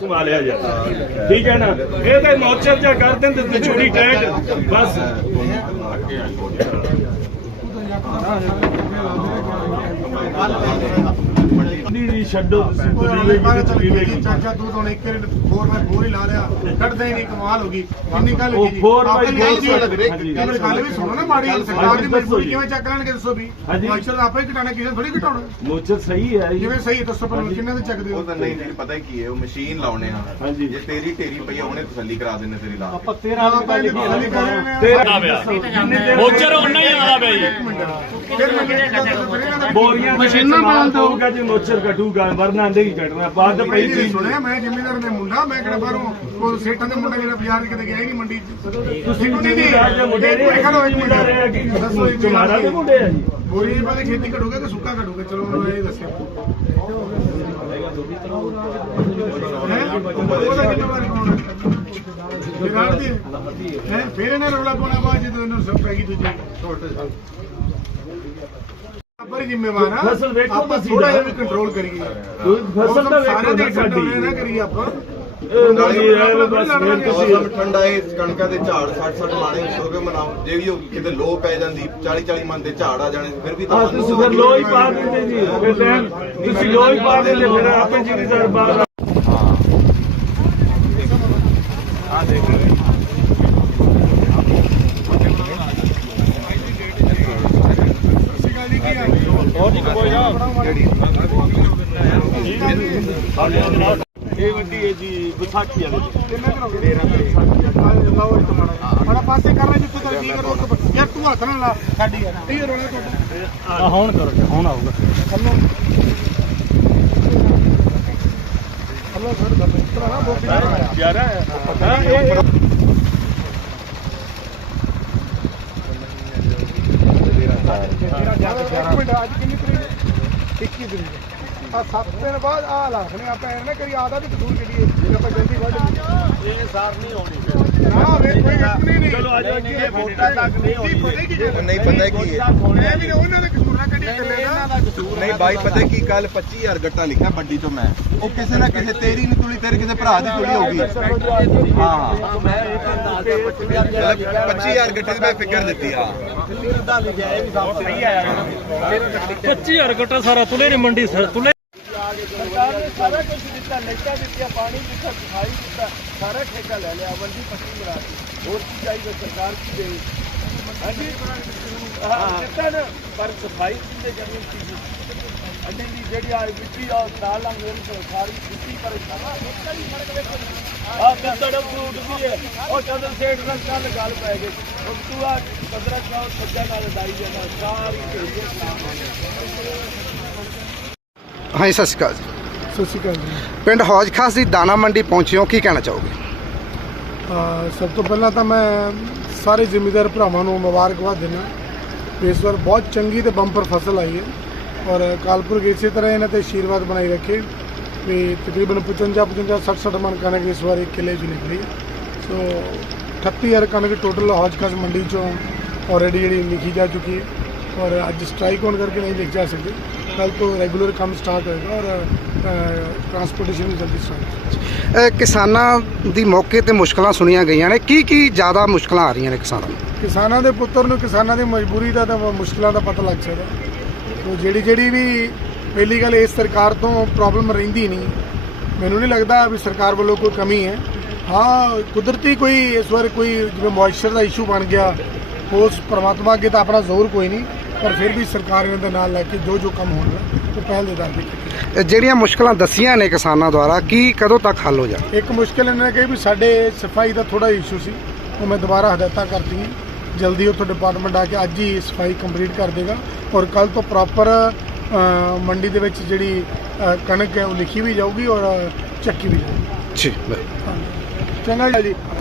ਸੰਭਾਲਿਆ ਜਾਂਦਾ ਠੀਕ ਹੈ ਨਾ? ਇਹ ਤਾਂ ਮੌਚਰ ਜਾਂ ਕਰ ਦਿੰਦੇ ਤੇ ਚੂੜੀ ਟੈਟ, ਬਸ। ਨਹੀਂ ਛੱਡੋ ਤੁਸੀਂ ਬਾਰੇ ਚਾਚਾ ਤੂੰ ਤਾਂ ਇੱਕ ਰੇਟ ਫੋਰ ਬਾਈ ਫੋਰ ਹੀ ਲਾ ਲਿਆ। ਕੱਢਦੇ ਹੀ ਨਹੀਂ ਕਮਾਲ ਹੋ ਗਈ। ਕਿੰਨੀ ਗੱਲ ਉਹ ਕੀ ਲੱਗ ਰਹੀ ਹੈ। ਜੀ ਕਿਵੇਂ ਗੱਲ ਵੀ ਸੁਣੋ ਨਾ ਮਾੜੀ ਗੱਲ ਸਰਕਾਰ ਦੀ ਦੱਸੋ ਮਜਬੂਰੀ ਜੀ। ਕਿਵੇਂ ਚੱਕ ਲੈਣਗੇ ਦੱਸੋ ਵੀ? ਹਾਂਜੀ। ਮਾਈਸ਼ਰ ਆਪੇ ਘਟਾਣਾ ਕਿਸੇ ਨੇ ਥੋੜੀ ਘਟਾਉਣਾ। ਮੌਚਰ ਸਹੀ ਹੈ ਜੀ। ਜਿਵੇਂ ਸਹੀ ਦੱਸੋ ਪਰ ਕਿੰਨੇ ਦੇ ਚੱਕਦੇ ਹੋ? ਉਹ ਤਾਂ ਨਹੀਂ ਨਹੀਂ ਪਤਾ ਕੀ ਹੈ ਉਹ ਮਸ਼ੀਨ ਲਾਉਣੇ ਆ। ਜੇ ਤੇਰੀ ਢੇਰੀ ਪਈ ਆ ਉਹਨੇ ਤਸੱਲੀ ਕਰਾ ਤੇਰੀ ਲਾ ਪਹਿਲੇ ਰਹੇ ਮੋਚਰ ਉਹਨਾਂ ਹੀ ਮੈਂ ਬੋਰੀਆਂ ਮਸ਼ੀਨਾਂ ਬਦਲ ਦੋਗਾ ਜੀ ਮੋਚਰ ਕਟੂਗਾ ਵਰਨਾ ਨਹੀਂ ਕੱਟਣਾ ਬਾਅਦ ਪਈ ਨਹੀਂ ਚੀਜ਼ ਸੁਣਿਆ ਮੈਂ ਜ਼ਿਮੀਦਾਰ ਦੇ ਮੁੰਡਾ ਮੈਂ ਕਿਹੜਾ ਬਾਹਰੋਂ ਉਹ ਸੇਠਾਂ ਦੇ ਮੁੰਡਾ ਜਿਹੜਾ ਬਾਜ਼ਾਰ ਕਿਤੇ ਗਿਆ ਹੀ ਨਹੀਂ ਮੰਡੀ 'ਚ। ਤੁਸੀਂ ਨਹੀਂ, ਨਹੀਂ, ਦੇ ਮੁੰਡੇ ਨੇ ਇੱਕ ਖੜੋ, ਇੱਕ ਮਿੰਟ। ਜ਼ਿਮੀਦਾਰ ਹੈ ਕਿ ਦੱਸੋ ਇੱਕ ਚਮਾਰਾ ਦੇ ਮੁੰਡੇ ਆ ਜੀ। ਬੋਰੀ ਦੀ ਪਹਿਲੇ ਖੇਤੀ ਘਟੂਗਾ ਕਿ ਸੁੱਕਾ ਘਟੂਗਾ ਚਲੋ ਮੈਨੂੰ ਇਹ ਦੱਸਿਓ ਹੈਂ? ਉਹਦਾ ਜ਼ਿੰਮੇਵਾਰ ਕੌਣ ਹੈ? ਦੀ? ਹੈ? ਫਿਰ ਇਹਨਾਂ ਰੌਲਾ ਪਾਉਣਾ ਬਾਅਦ ਜਦੋਂ ਇਹਨੂੰ ਸਭ ਪੈ ਗਈ ਦੂਜੀ। ਆਪਰ ਜ਼ਿੰਮੇਵਾਰ ਆ। ਫਸਲ ਵੇਖੋ ਆਪਾਂ ਤੁਸੀਂ ਥੋੜਾ। ਜਿਹਾ ਵੀ ਕੰਟਰੋਲ ਕਰੀਏ। ਫਸਲ ਤਾਂ ਵੇਖੋ ਦੇ ਨਾ ਸਾਡੀ ਨਾ ਕਰੀਏ ਆਪਾਂ। ਮੌਸਮ ਠੰਡਾ ਹੈ ਕਣਕਾਂ ਦੇ ਝਾੜ 60 60 ਮਾਣੇ ਹੋ ਕੇ ਮਨਾਓ ਜੇ ਵੀ ਕਿਤੇ ਲੋ ਪੈ ਜਾਂਦੀ 40 40 ਮਨ ਦੇ ਝਾੜ ਆ ਜਾਣੇ ਫਿਰ ਵੀ ਆ ਤੁਸੀਂ ਫਿਰ ਲੋਹ ਹੀ ਪਾ ਦਿੰਦੇ ਜੀ। ਫਿਰ ਟਾਈਮ ਤੁਸੀਂ ਲੋਹ ਹੀ ਪਾ ਦਿੰਦੇ ਫਿਰ ਆਪੇ ਜ਼ਿਮੀਦਾਰ ਬਾਹਰ ਇਹ ਵੱਡੀ ਹੈ ਜੀ ਵਿਸਾਖੀ ਵਾਲੀ ਮਾੜਾ ਪਾਸੇ ਕਰ ਲੈ ਜਿੱਥੇ ਤੱਕ ਜੀ ਕਰੋ। ਯਾਰ ਤੂੰ ਹੱਥ ਨਾਲ ਲਾ ਸਾਡੀ ਇਹ ਰੋਣਾ ਤੁਹਾਡਾ ਹੁਣ ਕਰੋ ਹੁਣ ਆਊਗਾ ਹਲੋ ਹਲੋ ਸਰ ਦੱਸੋ ਤਰਾ ਬੋਬੀ ਦਾ ਯਾਰਾ ਹਾਂ ਇਹ ਅੱਜ ਕਿੰਨੀ ਤਰੀਕ 21 ਤਰੀਕ ਆ 7 ਦਿਨ ਬਾਅਦ ਆ ਲਾਖਣੇ ਆਪਾਂ ਐ ਨਾ ਕਰੀ ਆਦਾ ਵੀ ਕਸੂਰ ਕਰੀਏ ਜੇ ਆਪਾਂ ਜਲਦੀ ਵੱਢ ਇਹ ਸਾਰ ਨਹੀਂ ਹੋਣੀ ਨਾ ਵੇ ਕੋਈ ਨਹੀਂ ਨਹੀਂ ਚਲੋ ਆ ਜਾਓ ਜੀ ਇਹ ਵੋਟਾਂ ਤੱਕ ਨਹੀਂ ਹੋਣੀ ਨਹੀਂ ਪਤਾ ਕੀ ਹੈ। ਮੈਂ ਵੀ ਉਹਨਾਂ ਦੇ ਕਸੂਰ ਨਾ ਕੱਢੀ ਚੱਲੇ ਨਾ। ਨਹੀਂ ਬਾਈ ਪਤਾ ਕੀ ਕੱਲ 25000 ਗੱਟਾ ਲਿਖਿਆ ਮੰਡੀ ਤੋਂ ਮੈਂ। ਉਹ ਕਿਸੇ ਨਾ ਕਿਸੇ ਤੇਰੀ ਨਹੀਂ ਤੁਲੀ ਤੇਰੇ ਕਿਸੇ ਭਰਾ ਦੀ ਤੁਲੀ ਹੋਊਗੀ। ਹਾਂ। ਮੈਂ ਇਹ ਤਾਂ ਦੱਸ 25000 ਗੱਟੇ ਦੀ ਮੈਂ ਫਿਕਰ ਦਿੱਤੀ ਹਾਂ। 25000 ਗੱਟਾ ਸਾਰਾ ਤੁਲੇ ਨੇ ਮੰਡੀ ਸਰ ਤੁਲੇ ਕੁਝ ਦਿੱਤਾ ਲਾਈਟਾਂ ਦਿੱਤੀਆਂ ਪਾਣੀ ਦਿੱਤਾ ਸਫ਼ਾਈ ਦਿੱਤਾ ਸਾਰਾ ਠੇਕਾ ਲੈ ਲਿਆ ਮੰਡੀ ਪੱਟੀ ਬਣਾ ਕੇ ਹੋਰ ਕੀ ਚਾਹੀਦਾ ਸਰਕਾਰ ਕੀ ਦੇ ਹਾਂਜੀ ਹਾਂ ਦਿੱਤਾ ਨਾ ਪਰ ਸਫ਼ਾਈ ਕਿੰਨੇ ਕਰਨੀ ਸੀ ਅੰਡੀ ਦੀ ਜਿਹੜੀ ਆ ਮਿੱਟੀ ਆ ਨਾਲ ਲੰਘ ਰਹੀ ਸੀ ਸਾਰੀ ਮਿੱਟੀ ਪਰੇਸ਼ਾਨ ਆ ਨਿਕਲੀ ਸੜਕ ਵੇਖੋ ਆ ਕੰਦੜ ਫਰੂਟ ਵੀ ਹੈ ਉਹ ਚੰਦਰ ਸੇਠ ਨਾਲ ਕੱਲ ਗੱਲ ਪੈ ਗਈ ਉਹ ਤੂੰ ਆ 15 ਕਿਲੋ ਸੱਜਾ ਨਾਲ ਡਾਈ ਜਾਂਦਾ ਸਾਰੀ ਢੇਰੀ ਹਾਂਜੀ ਸਤਿ ਸ਼੍ਰੀ ਅਕਾਲ ਜੀ ਸਤਿ ਸ਼੍ਰੀ ਅਕਾਲ ਜੀ ਪਿੰਡ ਹੌਜ ਖਾਸ ਦੀ ਦਾਣਾ ਮੰਡੀ ਪਹੁੰਚੇ ਹੋ ਕੀ ਕਹਿਣਾ ਚਾਹੋਗੇ? ਅਹ ਸਭ ਤੋਂ ਪਹਿਲਾਂ ਤਾਂ ਮੈਂ ਸਾਰੇ ਜ਼ਿਮੀਂਦਾਰ ਭਰਾਵਾਂ ਨੂੰ ਮੁਬਾਰਕਬਾਦ ਦਿੰਦਾ। ਇਸ ਵਾਰ ਬਹੁਤ ਚੰਗੀ ਤੇ ਬੰਪਰ ਫਸਲ ਆਈ ਹੈ ਔਰ ਕਾਲਪੁਰ ਇਸੇ ਤਰ੍ਹਾਂ ਇਹਨਾਂ ਤੇ ਆਸ਼ੀਰਵਾਦ ਬਣਾਈ ਰੱਖੇ ਵੀ ਤਕਰੀਬਨ 55 55 60 60 ਮਣ ਕਣਕ ਇਸ ਵਾਰ ਇੱਕ ਕਿੱਲੇ 'ਚ ਨਿਕਲੀ ਹੈ। ਸੋ 38000 ਕਣਕ ਟੋਟਲ ਹੌਜ ਖਾਸ ਮੰਡੀ 'ਚੋਂ ਆਲਰੇਡੀ ਜਿਹੜੀ ਲਿਖੀ ਜਾ ਚੁੱਕੀ ਹੈ। ਔਰ ਅੱਜ ਸਟ੍ਰਾਈਕ ਹੋਣ ਕਰਕੇ ਨਹੀਂ ਲਿਖ ਜਾ ਸਕਦੇ। ਕੱਲ ਤੋਂ ਰੈਗੂਲਰ ਕੰਮ ਸਟਾਰਟ ਹੋਏਗਾ ਔਰ ਟਰਾਂਸਪੋਰਟੇਸ਼ਨ ਅ, ਕਿਸਾਨਾਂ ਦੀ ਮੌਕੇ ਤੇ ਮੁਸ਼ਕਲਾਂ ਸੁਣੀਆਂ ਗਈਆਂ ਨੇ। ਕੀ ਕੀ ਜ਼ਿਆਦਾ ਮੁਸ਼ਕਲਾਂ ਆ ਰਹੀਆਂ ਨੇ ਕਿਸਾਨਾਂ ਨੂੰ? ਕਿਸਾਨਾਂ ਦੇ ਪੁੱਤਰ ਨੂੰ ਕਿਸਾਨਾਂ ਦੀ ਮਜਬੂਰੀ ਦਾ ਤਾਂ ਮੁਸ਼ਕਲਾਂ ਦਾ ਪਤਾ ਲੱਗ ਸਕਦਾ। ਤੋ ਜਿਹੜੀ ਜਿਹੜੀ ਵੀ ਪਹਿਲੀ ਗੱਲ ਇਸ ਸਰਕਾਰ ਤੋਂ ਪ੍ਰੋਬਲਮ ਰਹਿੰਦੀ ਨਹੀਂ। ਮੈਨੂੰ ਨਹੀਂ ਲੱਗਦਾ ਵੀ ਸਰਕਾਰ ਵੱਲੋਂ ਕੋਈ ਕਮੀ ਹੈ। ਹਾਂ ਕੁਦਰਤੀ ਕੋਈ ਇਸ ਵਾਰ ਕੋਈ ਜਿਵੇਂ ਮੋਇਸਚਰ ਦਾ ਇਸ਼ੂ ਬਣ ਗਿਆ ਉਸ ਪ੍ਰਮਾਤਮਾ ਅੱਗੇ ਤਾਂ ਆਪਣਾ ਜ਼ੋਰ ਕੋਈ ਨਹੀਂ। ਪਰ ਫਿਰ ਵੀ ਸਰਕਾਰ ਇਹਨਾਂ ਦੇ ਨਾਲ ਲੈ ਕੇ ਜੋ ਜੋ ਕੰਮ ਹੋਣਾ ਉਹ ਪਹਿਲ ਦੇ ਅ, ਜਿਹੜੀਆਂ ਮੁਸ਼ਕਲਾਂ ਦੱਸੀਆਂ ਨੇ ਕਿਸਾਨਾਂ ਦੁਆਰਾ ਕੀ ਕਦੋਂ ਤੱਕ ਹੱਲ ਹੋ ਜਾ ਇੱਕ ਮੁਸ਼ਕਿਲ ਇਹਨਾਂ ਨੇ ਕਹੀ ਵੀ ਸਾਡੇ ਸਫ਼ਾਈ ਦਾ ਥੋੜਾ ਇਸ਼ੂ ਸੀ ਉਹ ਮੈਂ ਦੁਬਾਰਾ ਹਦਾਇਤਾਂ ਕਰਤੀਆਂ। ਜਲਦੀ ਉੱਥੋਂ ਡਿਪਾਰਟਮੈਂਟ ਆ ਕੇ ਅੱਜ ਹੀ ਸਫ਼ਾਈ ਕੰਪਲੀਟ ਕਰ ਦੇਗਾ। ਔਰ ਕੱਲ ਤੋਂ ਪ੍ਰੋਪਰ ਮੰਡੀ ਦੇ ਵਿੱਚ ਜਿਹੜੀ ਕਣਕ ਹੈ ਉਹ ਲਿਖੀ ਵੀ ਜਾਊਗੀ ਔਰ ਚੱਕੀ ਵੀ ਜਾਊਗੀ। ਜੀ ਚੰਗਾ ਜੀ।